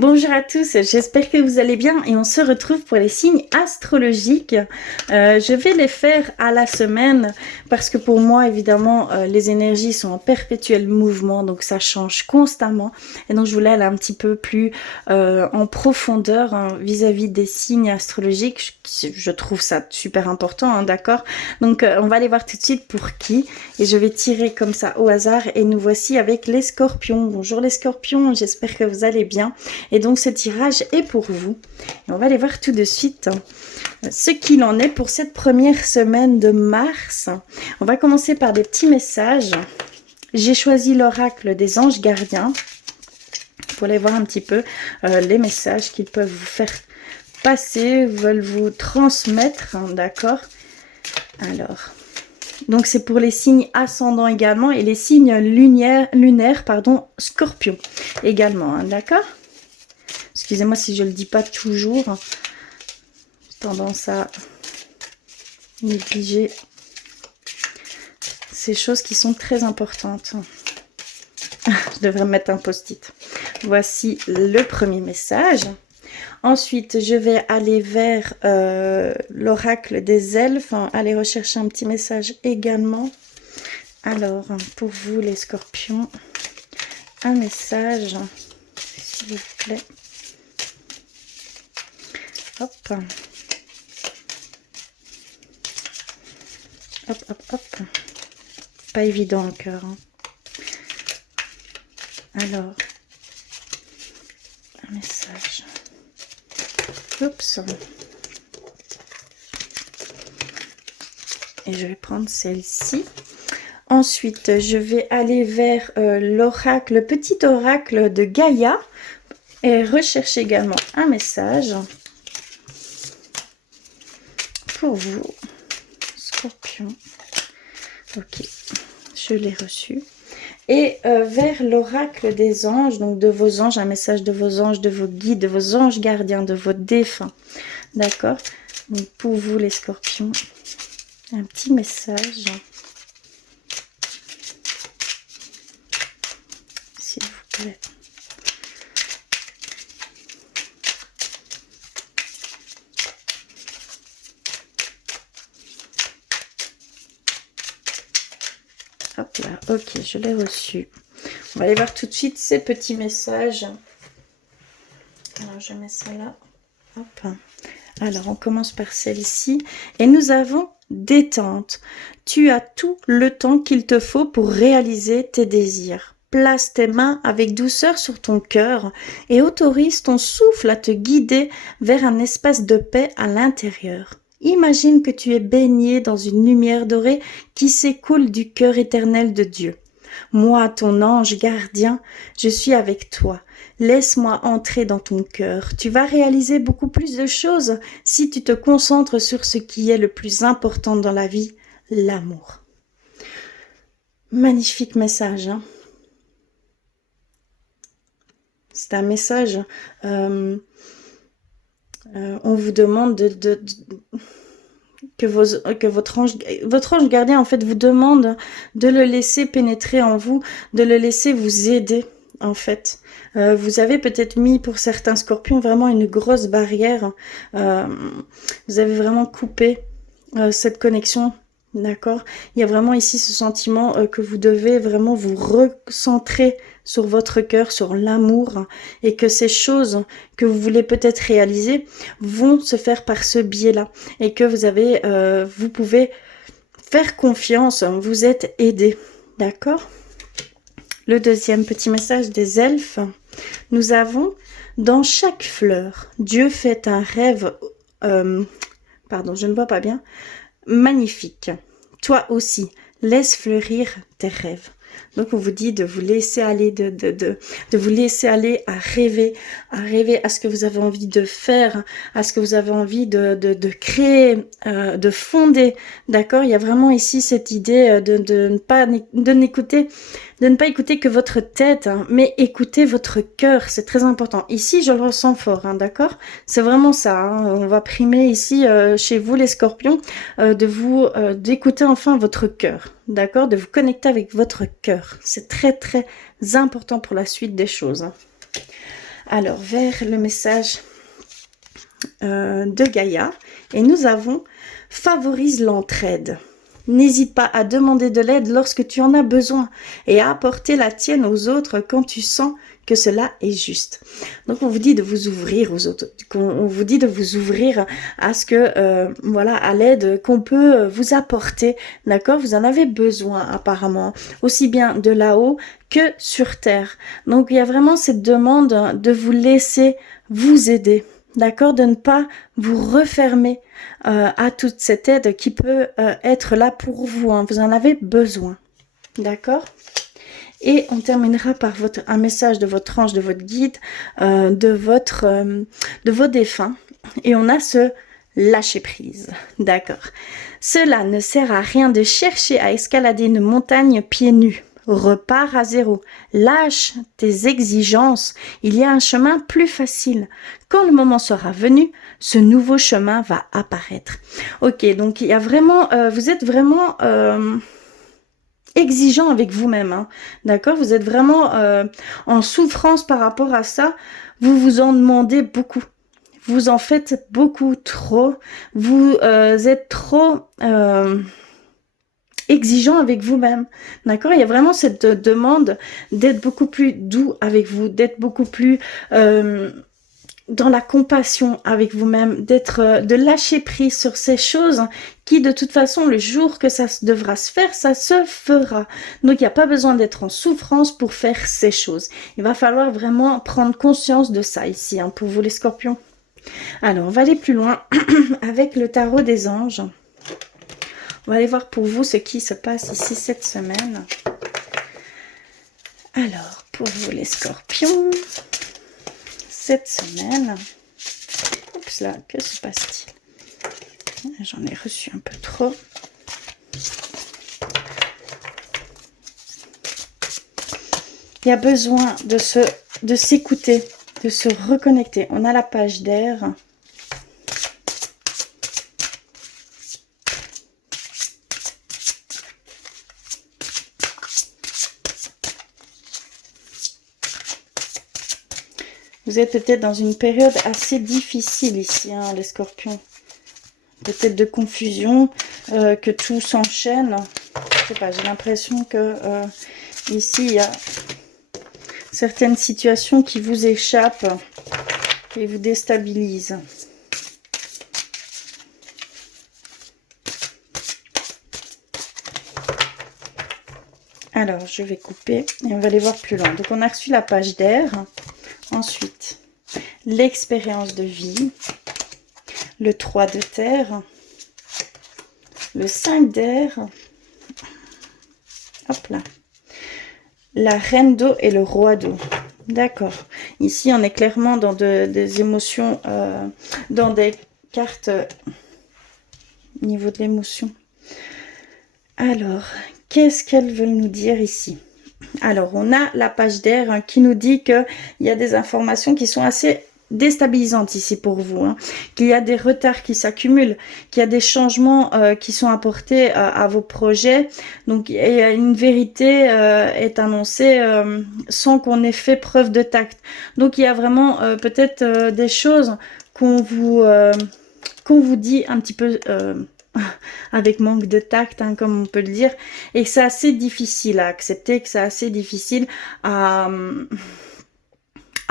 Bonjour à tous, j'espère que vous allez bien et on se retrouve pour les signes astrologiques. Je vais les faire à la semaine parce que pour moi, évidemment, les énergies sont en perpétuel mouvement, donc ça change constamment. Et donc, je voulais aller un petit peu plus en profondeur vis-à-vis des signes astrologiques. Je trouve ça super important, d'accord? Donc, on va aller voir tout de suite pour qui. Et je vais tirer comme ça au hasard et nous voici avec les scorpions. Bonjour les scorpions, j'espère que vous allez bien. Et donc ce tirage est pour vous. Et on va aller voir tout de suite ce qu'il en est pour cette première semaine de mars. On va commencer par des petits messages. J'ai choisi l'oracle des anges gardiens pour aller voir un petit peu les messages qu'ils peuvent vous faire passer, veulent vous transmettre, d'accord? Alors, donc c'est pour les signes ascendants également et les signes lunaires, scorpion également, d'accord? Excusez-moi si je ne le dis pas toujours. J'ai tendance à négliger ces choses qui sont très importantes. Je devrais mettre un post-it. Voici le premier message. Ensuite, je vais aller vers l'oracle des elfes. Aller rechercher un petit message également. Alors, pour vous les scorpions, un message, s'il vous plaît. Hop. Hop, hop, hop. Pas évident encore. Alors, un message. Oups. Et je vais prendre celle-ci. Ensuite, je vais aller vers l'oracle, le petit oracle de Gaïa. Et rechercher également un message. Pour vous, scorpion. Ok, je l'ai reçu. Et vers l'oracle des anges, donc de vos anges, un message de vos anges, de vos guides, de vos anges gardiens, de vos défunts. D'accord? Donc pour vous les scorpions, un petit message. S'il vous plaît. Hop là, ok, je l'ai reçu. On va aller voir tout de suite ces petits messages. Alors, je mets ça là. Hop. Alors, on commence par celle-ci. Et nous avons détente. Tu as tout le temps qu'il te faut pour réaliser tes désirs. Place tes mains avec douceur sur ton cœur et autorise ton souffle à te guider vers un espace de paix à l'intérieur. Imagine que tu es baigné dans une lumière dorée qui s'écoule du cœur éternel de Dieu. Moi, ton ange gardien, je suis avec toi. Laisse-moi entrer dans ton cœur. Tu vas réaliser beaucoup plus de choses si tu te concentres sur ce qui est le plus important dans la vie, l'amour. Magnifique message, hein? C'est un message... on vous demande que votre ange gardien en fait vous demande de le laisser pénétrer en vous, de le laisser vous aider en fait. Vous avez peut-être mis pour certains scorpions vraiment une grosse barrière. Vous avez vraiment coupé cette connexion. D'accord? Il y a vraiment ici ce sentiment que vous devez vraiment vous recentrer sur votre cœur, sur l'amour, et que ces choses que vous voulez peut-être réaliser vont se faire par ce biais-là, et que vous pouvez faire confiance, vous êtes aidé. D'accord? Le deuxième petit message des elfes, nous avons dans chaque fleur, Dieu fait un rêve, pardon, je ne vois pas bien, magnifique. Toi aussi, laisse fleurir tes rêves. Donc on vous dit de vous laisser aller, de vous laisser aller à rêver à ce que vous avez envie de faire, à ce que vous avez envie de créer, de fonder. D'accord? Il y a vraiment ici cette idée de ne pas écouter que votre tête, hein, mais écouter votre cœur. C'est très important. Ici, je le ressens fort, hein, d'accord? C'est vraiment ça. Hein. On va primer ici, chez vous les scorpions, d'écouter enfin votre cœur. D'accord? De vous connecter avec votre cœur. C'est très, très important pour la suite des choses. Hein. Alors, vers le message de Gaïa. Et nous avons « Favorise l'entraide ». N'hésite pas à demander de l'aide lorsque tu en as besoin et à apporter la tienne aux autres quand tu sens que cela est juste. Donc on vous dit de vous ouvrir aux autres, on vous dit de vous ouvrir à ce que voilà, à l'aide qu'on peut vous apporter, d'accord? Vous en avez besoin apparemment, aussi bien de là-haut que sur terre. Donc il y a vraiment cette demande de vous laisser vous aider. D'accord, de ne pas vous refermer à toute cette aide qui peut être là pour vous. Hein. Vous en avez besoin. D'accord. Et on terminera par un message de votre ange, de votre guide, de vos défunts. Et on a ce lâcher prise. D'accord. Cela ne sert à rien de chercher à escalader une montagne pieds nus. Repars à zéro, lâche tes exigences, il y a un chemin plus facile. Quand le moment sera venu, ce nouveau chemin va apparaître. Ok, donc il y a vraiment, vous êtes vraiment exigeant avec vous-même, hein, d'accord? Vous êtes vraiment en souffrance par rapport à ça, vous vous en demandez beaucoup. Vous en faites beaucoup trop, vous êtes trop... exigeant avec vous-même, d'accord? Il y a vraiment cette demande d'être beaucoup plus doux avec vous, d'être beaucoup plus dans la compassion avec vous-même, de lâcher prise sur ces choses qui, de toute façon, le jour que ça devra se faire, ça se fera. Donc, il n'y a pas besoin d'être en souffrance pour faire ces choses. Il va falloir vraiment prendre conscience de ça ici, hein, pour vous les scorpions. Alors, on va aller plus loin avec le tarot des anges. On va aller voir pour vous ce qui se passe ici cette semaine. Alors, pour vous les scorpions, cette semaine, oups là, que se passe-t-il? J'en ai reçu un peu trop. Il y a besoin de s'écouter, de se reconnecter. On a la page d'air. Vous êtes peut-être dans une période assez difficile ici, hein, les scorpions. Peut-être de confusion, que tout s'enchaîne. Je sais pas, j'ai l'impression que ici, il y a certaines situations qui vous échappent et vous déstabilisent. Alors, je vais couper et on va aller voir plus loin. Donc, on a reçu la page d'air. Ensuite, l'expérience de vie, le 3 de terre, le 5 d'air, hop là, la reine d'eau et le roi d'eau. D'accord. Ici, on est clairement dans des émotions, dans des cartes au niveau de l'émotion. Alors, qu'est-ce qu'elles veulent nous dire ici ? Alors, on a la page d'air, hein, qui nous dit qu'il y a des informations qui sont assez déstabilisantes ici pour vous, hein, qu'il y a des retards qui s'accumulent, qu'il y a des changements qui sont apportés à vos projets. Donc, une vérité est annoncée sans qu'on ait fait preuve de tact. Donc, il y a vraiment peut-être des choses qu'on vous dit un petit peu... avec manque de tact, hein, comme on peut le dire, et que c'est assez difficile à accepter, que c'est assez difficile à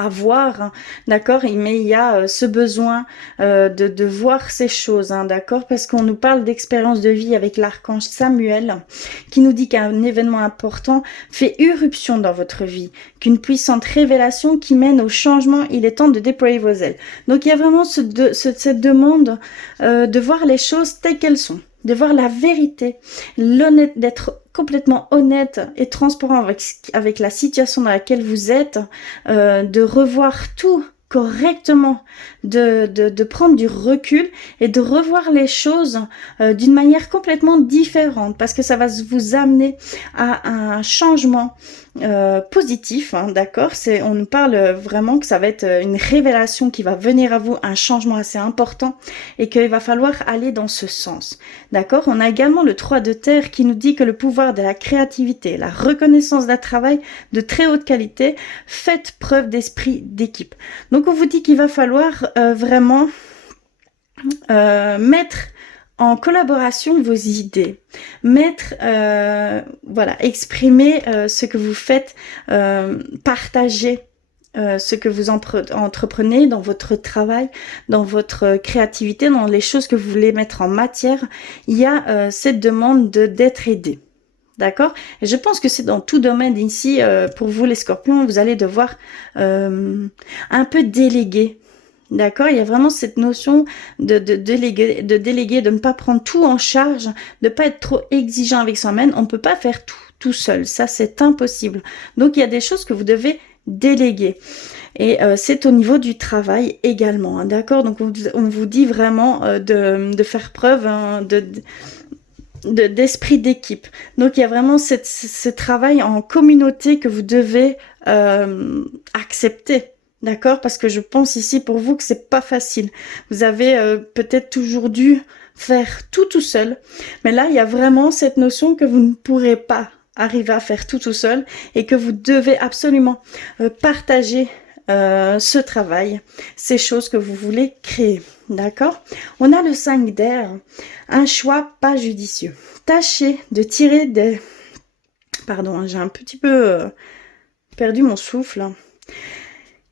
voir, hein, d'accord, mais il y a ce besoin de voir ces choses, hein, d'accord, parce qu'on nous parle d'expérience de vie avec l'archange Samuel, qui nous dit qu'un événement important fait irruption dans votre vie, qu'une puissante révélation qui mène au changement, il est temps de déployer vos ailes. Donc il y a vraiment cette demande de voir les choses telles qu'elles sont, de voir la vérité, d'être complètement honnête et transparent avec la situation dans laquelle vous êtes, de revoir tout correctement, de prendre du recul et de revoir les choses d'une manière complètement différente, parce que ça va vous amener à un changement positif, hein, d'accord? On nous parle vraiment que ça va être une révélation qui va venir à vous, un changement assez important, et qu'il va falloir aller dans ce sens, d'accord? On a également le 3 de terre qui nous dit que le pouvoir de la créativité, la reconnaissance d'un travail de très haute qualité, faites preuve d'esprit d'équipe. Donc on vous dit qu'il va falloir vraiment mettre en collaboration vos idées, exprimer ce que vous faites, partager ce que vous entreprenez dans votre travail, dans votre créativité, dans les choses que vous voulez mettre en matière. Il y a cette demande d'être aidé. D'accord? Et je pense que c'est dans tout domaine ici, pour vous les scorpions, vous allez devoir un peu déléguer. D'accord? Il y a vraiment cette notion de déléguer, de ne pas prendre tout en charge, de pas être trop exigeant avec soi-même. On ne peut pas faire tout seul. Ça, c'est impossible. Donc, il y a des choses que vous devez déléguer. Et c'est au niveau du travail également. Hein, d'accord? Donc, on vous dit vraiment de faire preuve d'esprit d'équipe. Donc, il y a vraiment ce travail en communauté que vous devez accepter. D'accord? Parce que je pense ici pour vous que c'est pas facile. Vous avez peut-être toujours dû faire tout seul. Mais là, il y a vraiment cette notion que vous ne pourrez pas arriver à faire tout seul et que vous devez absolument partager ce travail, ces choses que vous voulez créer. D'accord? On a le 5 d'air, un choix pas judicieux. Tâchez de tirer des... Pardon, j'ai un petit peu perdu mon souffle.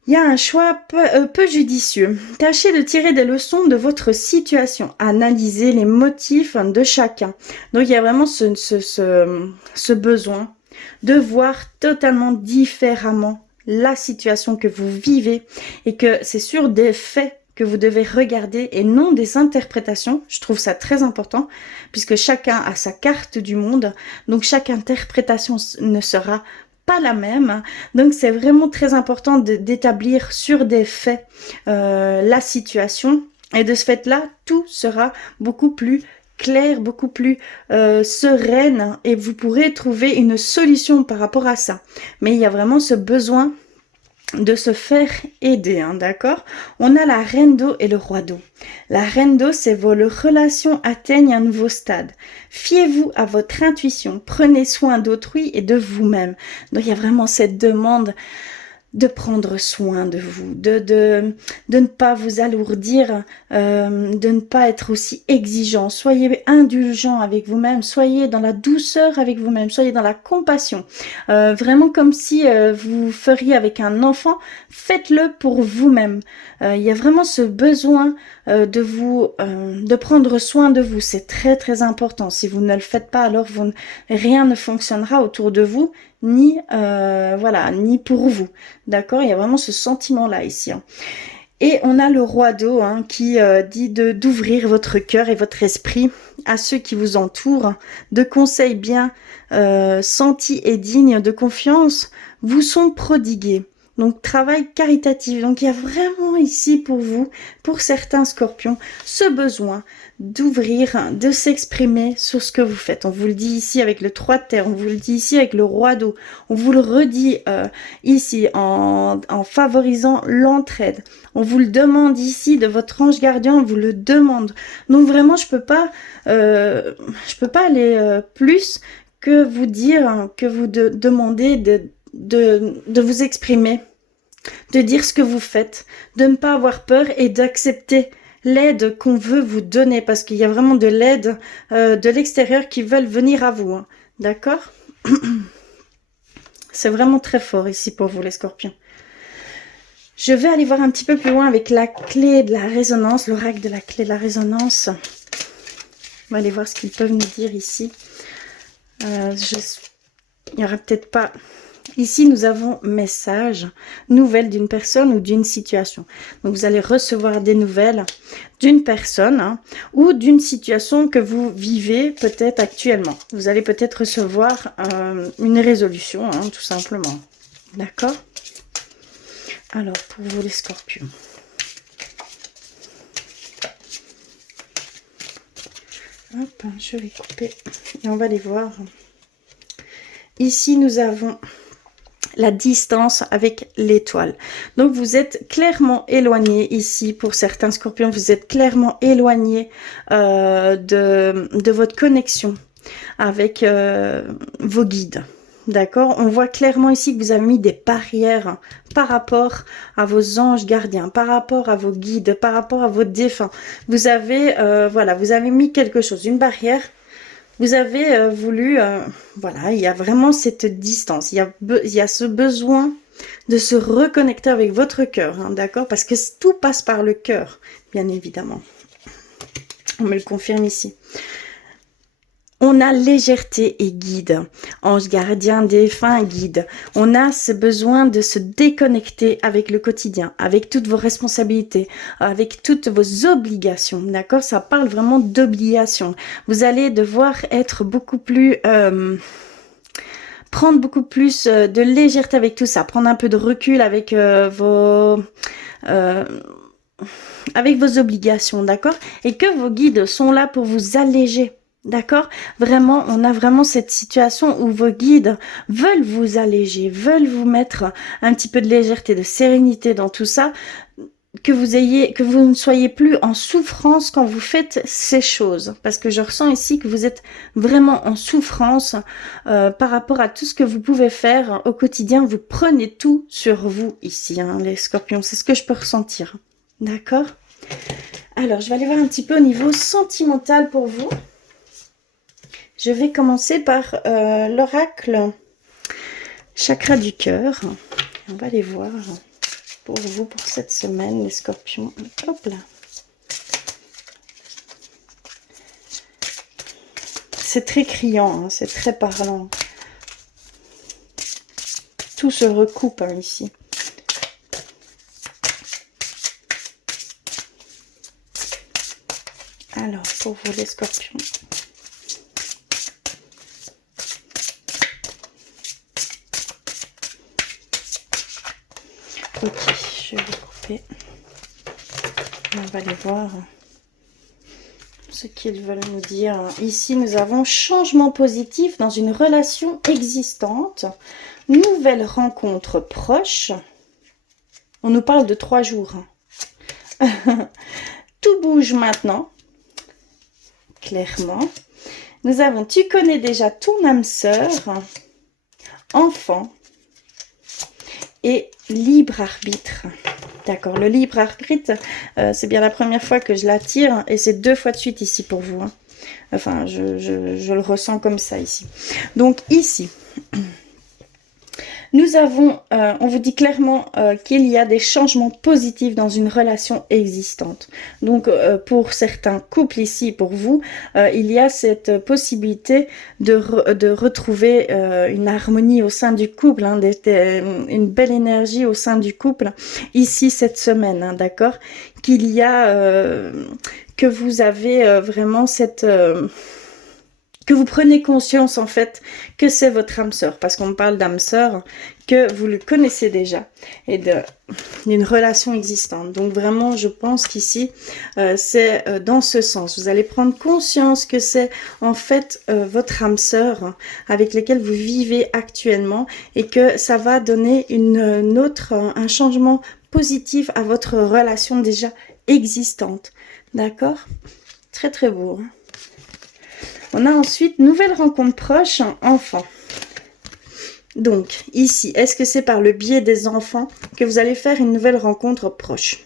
Il y a un choix peu judicieux. Tâchez de tirer des leçons de votre situation. Analysez les motifs de chacun. Donc, il y a vraiment ce besoin de voir totalement différemment la situation que vous vivez et que c'est sur des faits que vous devez regarder et non des interprétations. Je trouve ça très important puisque chacun a sa carte du monde. Donc, chaque interprétation ne sera pas la même, donc c'est vraiment très important d'établir sur des faits la situation, et de ce fait-là, tout sera beaucoup plus clair, beaucoup plus sereine, et vous pourrez trouver une solution par rapport à ça. Mais il y a vraiment ce besoin de se faire aider, hein, d'accord? On a la reine d'eau et le roi d'eau. La reine d'eau, c'est vos relations atteignent un nouveau stade. Fiez-vous à votre intuition, prenez soin d'autrui et de vous-même. Donc il y a vraiment cette demande de prendre soin de vous, de ne pas vous alourdir, de ne pas être aussi exigeant. Soyez indulgent avec vous-même, soyez dans la douceur avec vous-même, soyez dans la compassion. Vraiment comme si vous feriez avec un enfant, faites-le pour vous-même. Il y a vraiment ce besoin de prendre soin de vous. C'est très très important. Si vous ne le faites pas, alors rien ne fonctionnera autour de vous, ni pour vous. D'accord? Il y a vraiment ce sentiment-là ici. Hein. Et on a le roi d'eau qui dit d'ouvrir votre cœur et votre esprit à ceux qui vous entourent, de conseils bien sentis et dignes de confiance vous sont prodigués. Donc, travail caritatif. Donc, il y a vraiment ici pour vous, pour certains scorpions, ce besoin d'ouvrir, de s'exprimer sur ce que vous faites. On vous le dit ici avec le 3 de terre, on vous le dit ici avec le roi d'eau, on vous le redit ici en favorisant l'entraide. On vous le demande ici de votre ange gardien, on vous le demande. Donc, vraiment, je peux pas aller plus que vous dire, que vous demander de vous exprimer, de dire ce que vous faites, de ne pas avoir peur et d'accepter l'aide qu'on veut vous donner, parce qu'il y a vraiment de l'aide de l'extérieur qui veulent venir à vous. Hein. D'accord? C'est vraiment très fort ici pour vous les scorpions. Je vais aller voir un petit peu plus loin avec la clé de la résonance, l'oracle de la clé de la résonance. On va aller voir ce qu'ils peuvent nous dire ici. Il n'y aura peut-être pas... Ici, nous avons message, nouvelle d'une personne ou d'une situation. Donc, vous allez recevoir des nouvelles d'une personne ou d'une situation que vous vivez peut-être actuellement. Vous allez peut-être recevoir une résolution, tout simplement. D'accord? Alors, pour vous les scorpions. Hop, je vais couper et on va les voir. Ici, nous avons la distance avec l'étoile. Donc, vous êtes clairement éloigné ici. Pour certains scorpions, vous êtes clairement éloigné de votre connexion avec vos guides. D'accord? On voit clairement ici que vous avez mis des barrières par rapport à vos anges gardiens, par rapport à vos guides, par rapport à vos défunts. Vous avez, voilà, vous avez mis quelque chose, une barrière. Vous avez voulu, voilà, il y a vraiment cette distance. Il y a ce besoin de se reconnecter avec votre cœur, hein, d'accord? Parce que tout passe par le cœur, bien évidemment. On me le confirme ici. On a légèreté et guide, ange gardien, défunt, guide. On a ce besoin de se déconnecter avec le quotidien, avec toutes vos responsabilités, avec toutes vos obligations, d'accord? Ça parle vraiment d'obligation. Vous allez devoir être beaucoup plus... prendre beaucoup plus de légèreté avec tout ça, prendre un peu de recul avec avec vos obligations, d'accord? Et que vos guides sont là pour vous alléger. D'accord? Vraiment, on a vraiment cette situation où vos guides veulent vous alléger, veulent vous mettre un petit peu de légèreté, de sérénité dans tout ça, que vous ne soyez plus en souffrance quand vous faites ces choses. Parce que je ressens ici que vous êtes vraiment en souffrance par rapport à tout ce que vous pouvez faire au quotidien. Vous prenez tout sur vous ici, hein, les scorpions. C'est ce que je peux ressentir. D'accord? Alors, je vais aller voir un petit peu au niveau sentimental pour vous. Je vais commencer par l'oracle chakra du cœur. On va les voir pour vous pour cette semaine, les scorpions. Hop là. C'est très criant, hein, c'est très parlant. Tout se recoupe hein, ici. Alors, pour vous les scorpions. Ok, je vais couper. On va aller voir ce qu'ils veulent nous dire. Ici, nous avons changement positif dans une relation existante. Nouvelle rencontre proche. On nous parle de 3 jours. Tout bouge maintenant. Clairement. Nous avons, tu connais déjà ton âme sœur, enfant et libre arbitre. D'accord, le libre arbitre, c'est bien la première fois que je l'attire et c'est 2 fois de suite ici pour vous. Hein. Enfin, je le ressens comme ça ici. Donc ici, nous avons, on vous dit clairement qu'il y a des changements positifs dans une relation existante. Donc pour certains couples ici, pour vous, il y a cette possibilité de retrouver une harmonie au sein du couple, hein, une belle énergie au sein du couple, ici cette semaine, hein, d'accord? Qu'il y a, que vous avez vraiment cette... que vous prenez conscience en fait que c'est votre âme sœur, parce qu'on parle d'âme sœur, que vous le connaissez déjà et d'une relation existante. Donc vraiment, je pense qu'ici, c'est dans ce sens. Vous allez prendre conscience que c'est en fait votre âme sœur avec laquelle vous vivez actuellement et que ça va donner un changement positif à votre relation déjà existante. D'accord? Très très beau. Hein? On a ensuite nouvelle rencontre proche, enfant. Donc ici, est-ce que c'est par le biais des enfants que vous allez faire une nouvelle rencontre proche?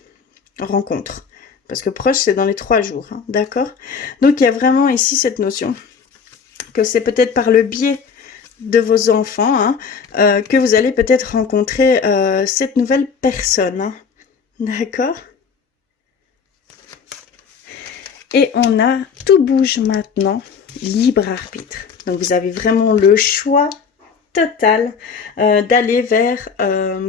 Rencontre. Parce que proche, c'est dans les 3 jours, hein, d'accord? Donc il y a vraiment ici cette notion que c'est peut-être par le biais de vos enfants hein, que vous allez peut-être rencontrer cette nouvelle personne. Hein, d'accord? Et on a tout bouge maintenant, libre arbitre. Donc vous avez vraiment le choix total d'aller vers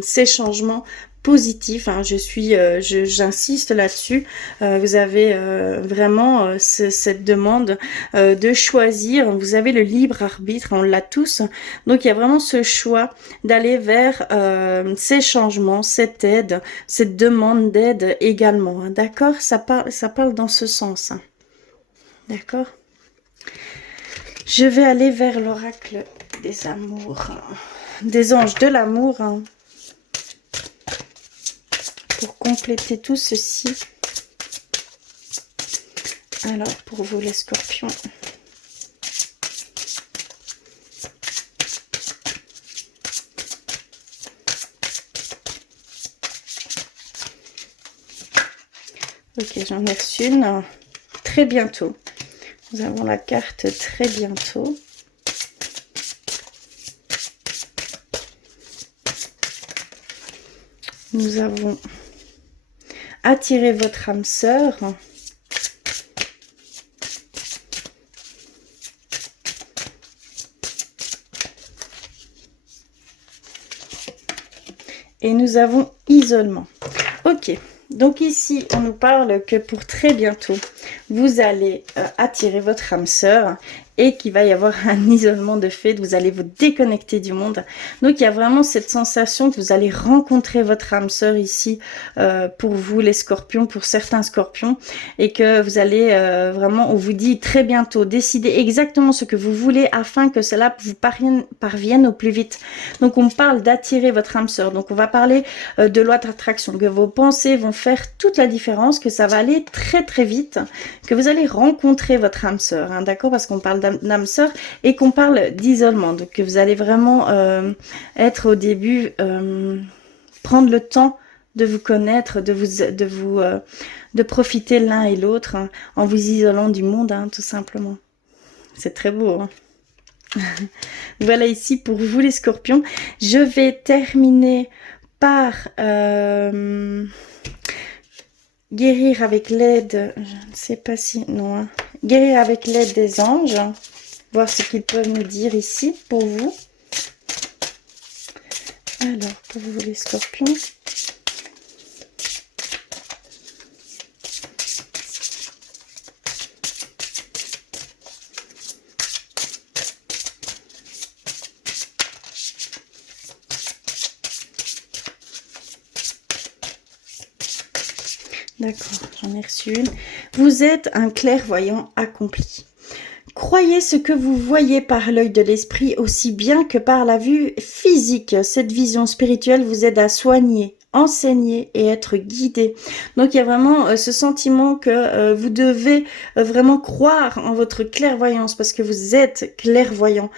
ces changements positif, hein, j'insiste là-dessus. Vous avez vraiment cette demande de choisir. Vous avez le libre arbitre, on l'a tous. Donc il y a vraiment ce choix d'aller vers ces changements, cette aide, cette demande d'aide également. Hein, d'accord, ça parle dans ce sens. Hein. D'accord. Je vais aller vers l'oracle des amours, des anges de l'amour. Hein. Pour compléter tout ceci. Alors, pour vous les scorpions. Ok, j'en ai reçu une. Très bientôt. Nous avons la carte très bientôt. Nous avons attiré votre âme sœur. Et nous avons isolement. Ok, donc ici, on nous parle que pour très bientôt, vous allez attirer votre âme sœur et qu'il va y avoir un isolement de fait, vous allez vous déconnecter du monde. Donc il y a vraiment cette sensation que vous allez rencontrer votre âme sœur ici pour vous les scorpions, pour certains scorpions, et que vous allez vraiment, on vous dit très bientôt, décider exactement ce que vous voulez afin que cela vous parvienne au plus vite. Donc on parle d'attirer votre âme sœur, donc on va parler de loi d'attraction, que vos pensées vont faire toute la différence, que ça va aller très très vite, que vous allez rencontrer votre âme sœur, hein, d'accord, parce qu'on parle d'âme sœur et qu'on parle d'isolement, donc que vous allez vraiment être au début, prendre le temps de vous connaître, de profiter l'un et l'autre, hein, en vous isolant du monde, hein, tout simplement. C'est très beau. Hein. Voilà ici pour vous les scorpions. Je vais terminer par guérir avec l'aide, je ne sais pas si, non, hein. Guérir avec l'aide des anges, voir ce qu'ils peuvent nous dire ici pour vous. Alors, pour vous les scorpions. D'accord, j'en ai reçu une. Vous êtes un clairvoyant accompli. Croyez ce que vous voyez par l'œil de l'esprit aussi bien que par la vue physique. Cette vision spirituelle vous aide à soigner, enseigner et être guidé. Donc il y a vraiment ce sentiment que vous devez vraiment croire en votre clairvoyance parce que vous êtes clairvoyant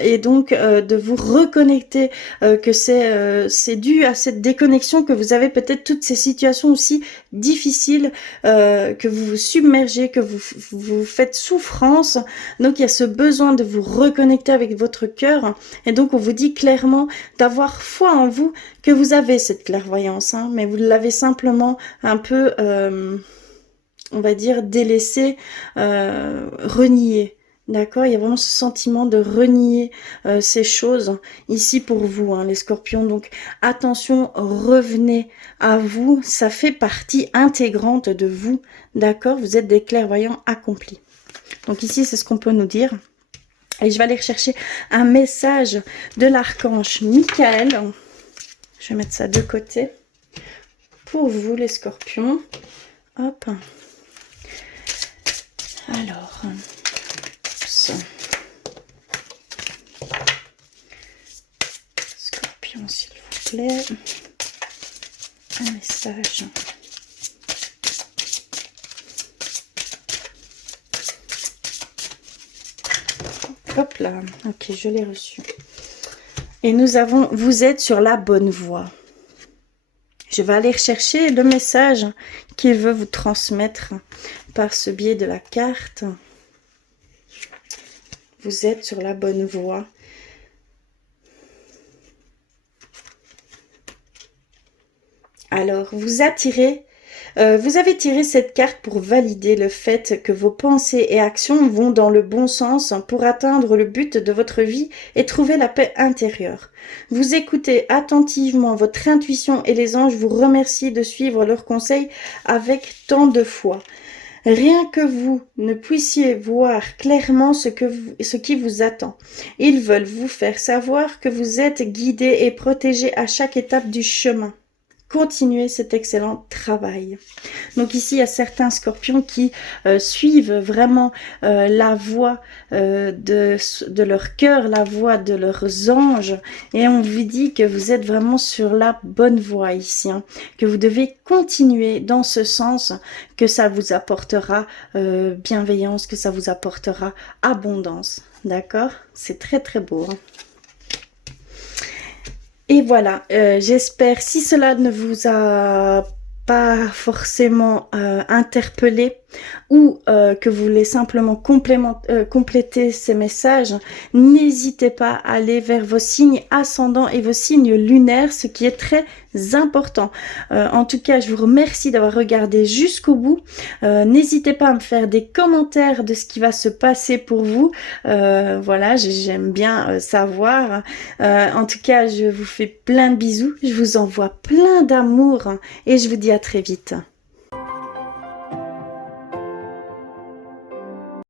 et donc de vous reconnecter que c'est dû à cette déconnexion que vous avez peut-être toutes ces situations aussi difficiles que vous vous submergez, que vous faites souffrance. Donc il y a ce besoin de vous reconnecter avec votre cœur et donc on vous dit clairement d'avoir foi en vous, que vous avez cette clairvoyance, hein, mais vous l'avez simplement un peu, on va dire, délaissé, renié. D'accord, il y a vraiment ce sentiment de renier ces choses ici pour vous, hein, les scorpions. Donc attention, revenez à vous, ça fait partie intégrante de vous. D'accord, vous êtes des clairvoyants accomplis. Donc ici, c'est ce qu'on peut nous dire. Et je vais aller rechercher un message de l'archange Michael. Je vais mettre ça de côté. Pour vous, les scorpions. Hop. Alors. Scorpion, s'il vous plaît. Un message. Hop là. Ok, je l'ai reçu. Et nous avons, vous êtes sur la bonne voie. Je vais aller rechercher le message qu'il veut vous transmettre par ce biais de la carte. Vous êtes sur la bonne voie. Alors, vous attirez Vous avez tiré cette carte pour valider le fait que vos pensées et actions vont dans le bon sens pour atteindre le but de votre vie et trouver la paix intérieure. Vous écoutez attentivement votre intuition et les anges vous remercient de suivre leurs conseils avec tant de foi. Rien que vous ne puissiez voir clairement ce qui vous attend. Ils veulent vous faire savoir que vous êtes guidé et protégé à chaque étape du chemin. Continuez cet excellent travail. Donc ici, il y a certains scorpions qui suivent vraiment la voix de leur cœur, la voix de leurs anges. Et on vous dit que vous êtes vraiment sur la bonne voie ici, hein, que vous devez continuer dans ce sens, que ça vous apportera bienveillance, que ça vous apportera abondance. D'accord? C'est très très beau. Hein. Et voilà, j'espère, si cela ne vous a pas forcément interpellé ou que vous voulez simplement compléter ces messages, n'hésitez pas à aller vers vos signes ascendants et vos signes lunaires, ce qui est très important. En tout cas, je vous remercie d'avoir regardé jusqu'au bout. N'hésitez pas à me faire des commentaires de ce qui va se passer pour vous. Voilà, j'aime bien savoir. En tout cas, je vous fais plein de bisous. Je vous envoie plein d'amour et je vous dis à très vite.